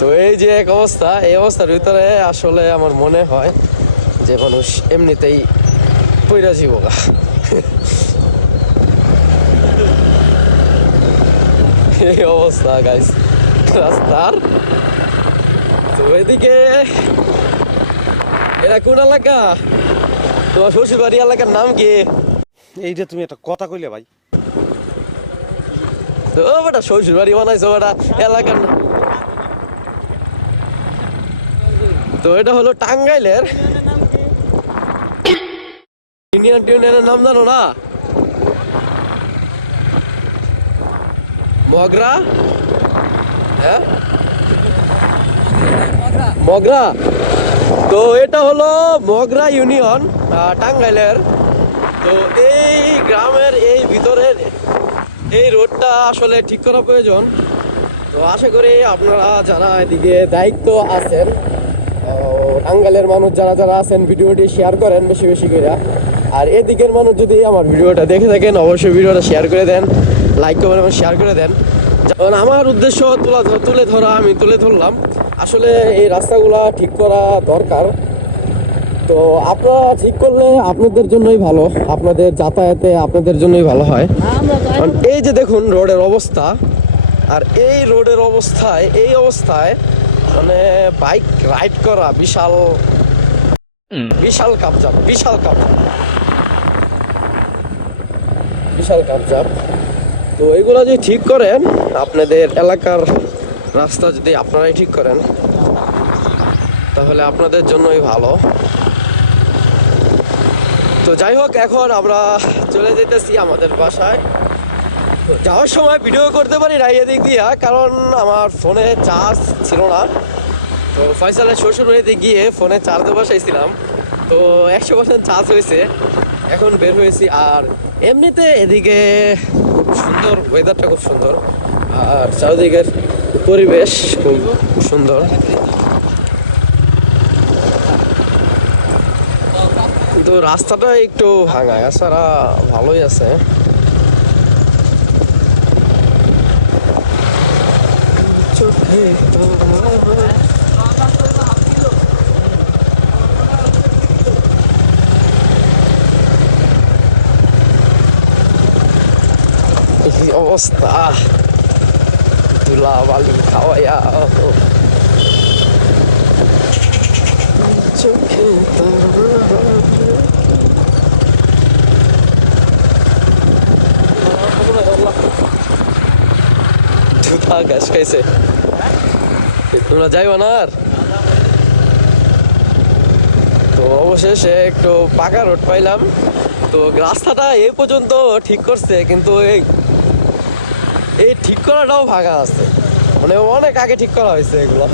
তো এই যে এক অবস্থা, এই অবস্থার ভিতরে আসলে আমার মনে হয় যে মানুষ এমনিতেই পইরা জীবকা। এই অবস্থা গাইস রাস্তার। তো এদিকে এটা কোন এলাকা? তোমার শ্বশুর বাড়ি এলাকার নাম কি? এইটা তুমি একটা কথা কইলে ভাই। তো বেটা শ্বশুর বাড়ি বানাইছো বেটা এলাকার নাম। তো এটা হলো টাঙ্গাইলের ইউনিয়ন টিউনিয়নের নাম জানো না? মগরা। হ্যাঁ মগরা। তো এটা হলো মগরা ইউনিয়ন টাঙ্গাইলের। তো এই গ্রামের এই ভিতরের এই রোডটা আসলে ঠিক করা প্রয়োজন। তো আশা করি আপনারা যারা এদিকে দায়িত্ব আছেন, টাঙ্গাইলের মানুষ যারা যারা আছেন, ভিডিওটি শেয়ার করেন বেশি বেশি করে। আর এদিকের মানুষ যদি আমার ভিডিওটা দেখে থাকেন অবশ্যই ভিডিওটা শেয়ার করে দেন, লাইক কমেন্ট এবং শেয়ার করে দেন। কারণ আমার উদ্দেশ্য তুলে ধরা, আমি তুলে ধরলাম। আসলে এই রাস্তাগুলা ঠিক করা দরকার। তো আপনারা ঠিক করলে আপনাদের জন্যই ভালো, আপনাদের যাতায়াতে আপনাদের জন্যই ভালো হয়। কারণ এই যে দেখুন রোডের অবস্থা, আর এই রোডের অবস্থায় এই অবস্থায় মানে বাইক রাইড করা বিশাল বিশাল কাপচাপ, বিশাল কাপচাপ, বিশাল কাপচাপ। তো এইগুলো যদি ঠিক করেন, আপনাদের এলাকার রাস্তা যদি আপনারাই ঠিক করেন তাহলে আপনাদের জন্যই ভালো। তো যাই হোক, এখন আমরা চলে যেতেছি আমাদের বাসায়। তো যাওয়ার সময় ভিডিও করতে পারি না এদিক দিয়া, কারণ আমার ফোনে চার্জ ছিল না। তো ফয়সালের শ্বশুর বাড়িতে গিয়ে ফোনে চার্জে বসাইছিলাম, তো 100% চার্জ হয়েছে। এখন বের হয়েছি। আর এমনিতে এদিকে খুব সুন্দর, ওয়েদারটা খুব সুন্দর, আর চারিদিকের পরিবেশ খুব সুন্দর। কিন্তু রাস্তাটা একটু ভাঙা, এছাড়া ভালোই আছে। এই অবস্থা, ধুলাবালি খাওয়াইয়া চোখে জুতা ঘাস খাইছে। তোমরা যাইবা না আর? তো অবশেষে একটু পাকা রোড পাইলাম। তো রাস্তাটা এই পর্যন্ত ঠিক করছে, কিন্তু এই ঠিক করাটাও ভাঙা আছে, মানে অনেক আগে ঠিক করা হয়েছে এগুলো।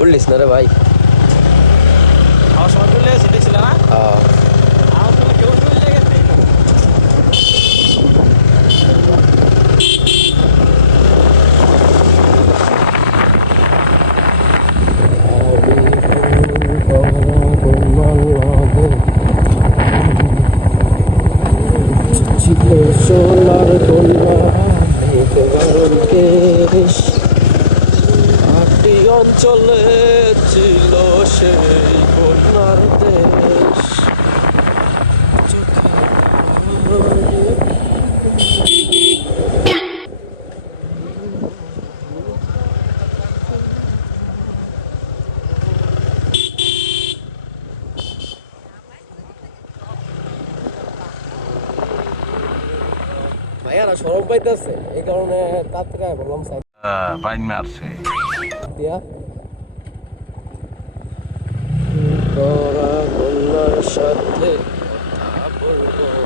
উঠলিস না রে ভাই? সোনার কন্যা কেশ, আটি অঞ্চলে ছিল সেই কন্যার দেশ। ভাইয়ারা সরব পাইতেছে, এই কারণে তাড়াতাড়ি বললাম বাইন মারছে দিয়া তোরা কন্যার সাথে কথা বলবো না।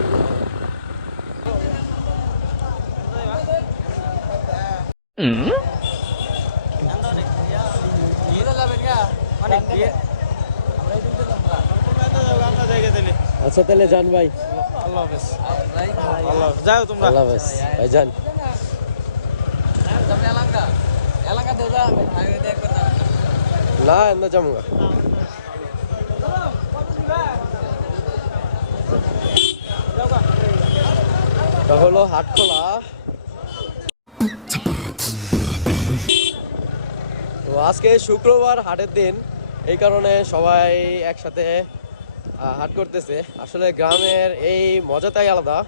আচ্ছা তাহলে যান ভাই। আল্লাহ হাফেজ। আল্লাহ যাও তোমরা। আল্লাহ হাফেজ ভাই, যান। না এমনি যাবো। এটা হলো হাটখোলা। তো আজকে শুক্রবার, হাটের দিন, এই কারণে সবাই একসাথে হাট করতেছে। আসলে গ্রামের এই মজাটাই আলাদা।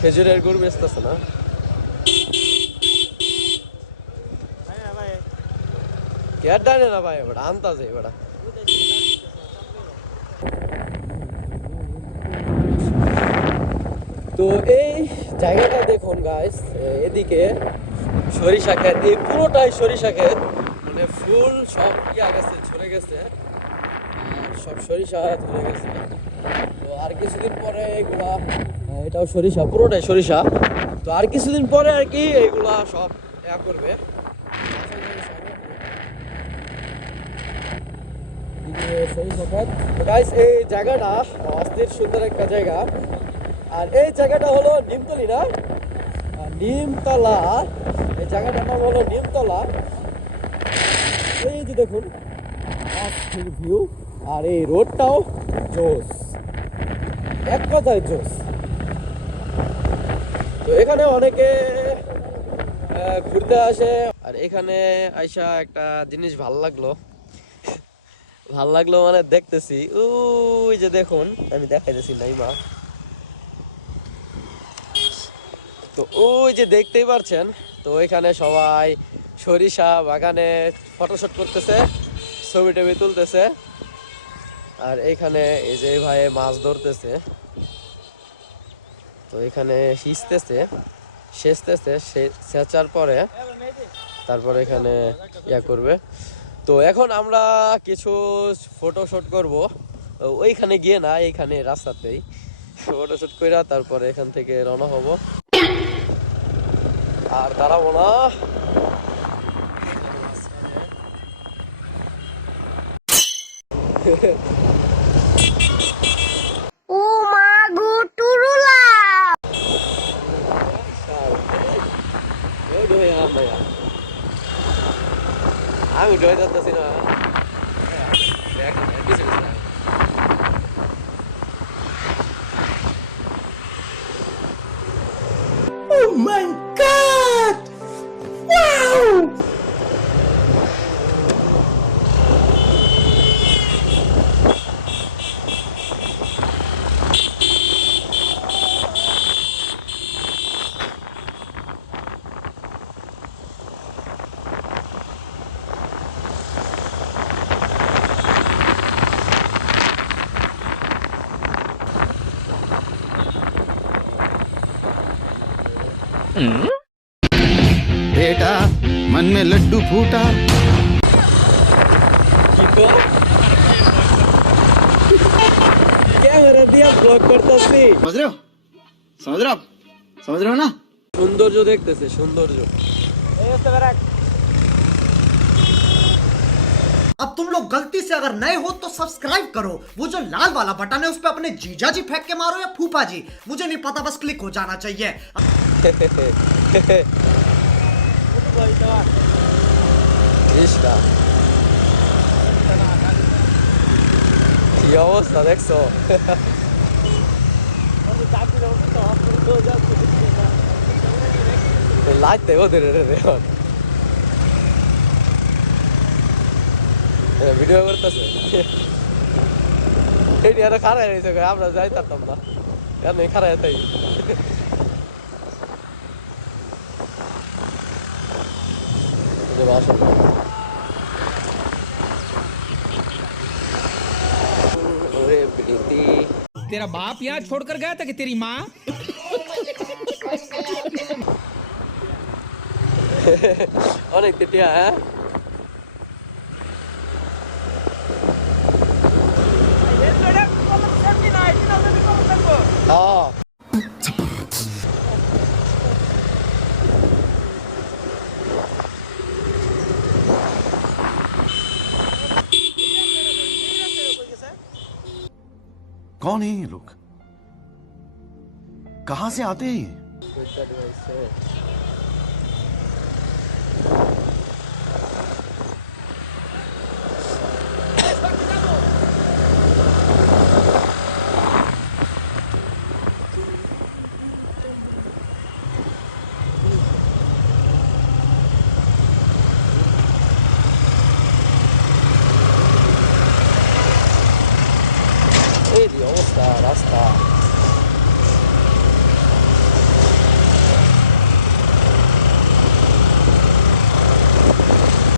খেজুরের গুড় বেচতেছে না? কেয়ার ডানে না ভাই, এবার আনতাছে এবার। তো এই জায়গাটা দেখুন গাইস, এদিকে সরিষা ক্ষেত, এই পুরোটাই সরিষা ক্ষেত, মানে ফুল সব ইয়া গেছে, ঝরে গেছে, আর সব সরিষা ধরে গেছে। তো আর কিছুদিন পরে এগুলা, এটাও সরিষা, পুরোটাই সরিষা। তো আর কিছুদিন পরে আর কি এগুলা সব ইয়া করবে। গাইস এই জায়গাটা অস্থির সুন্দর একটা জায়গা। আর এই জায়গাটা হলো নিমতলি না, নিমতলা। এই জায়গাটার নাম হলো নিমতলা। এই যে দেখুন অস্থির ভিউ, আর এই রোডটাও জোস, এক কথায় জোস। তো এখানে অনেকে ঘুরতে আসে। আর এখানে আইসা একটা জিনিস ভাল লাগলো, ভাল লাগলো মানে দেখতেছি, ওই যে দেখুন, আমি দেখাইতেছি নাইমা। তো ওই যে দেখতেই পারছেন, তো এখানে সবাই সরিষা বাগানে ফটোশুট করতেছে, ছবি টবি তুলতেছে। আর এখানে এই যে ভাই মাছ ধরতেছে। তো এখানে হিচতেছে, সেচতেছে, সেচার পরে তারপর এখানে ইয়া করবে। তো এখন আমরা কিছু ফটোশুট করব, ওইখানে গিয়ে না, এইখানে রাস্তাতেই ফটোশুট করে তারপরে এখান থেকে রওনা হব। আর দাঁড়াবো না। ও মা গো টুরুলা আমি ডয় যাচ্ছি না। Oh my god! Wow! बेटा मन में लड्डू फूटा ক্যামেরা দিয়ে ব্লগ করতেছি। समझ रहे हो समझ रहे हो आप समझ रहे हो ना সৌন্দর্য দেখতেছে, সৌন্দর্য। अब तुम लोग गलती से अगर नए हो तो सब्सक्राइब करो, वो जो लाल वाला बटन है उस पे अपने जीजा जी फेंक के मारो या फूफा जी, मुझे नहीं पता, बस क्लिक हो जाना चाहिए। ইসটা কি অবস্থা দেখছো? লাইতে ওদের এখন ভিডিও করতেছে। এই নিয়ে খারাই রয়েছে, আমরা যাই পারতাম না, কেন খারাই তাই। तेरा बाप यहाँ छोड़कर गया था कि तेरी माँ? অনেক টিয়া, হ্যাঁ कौन है ये लोग कहां से आते हैं ये এই যে অবস্থা রাস্তা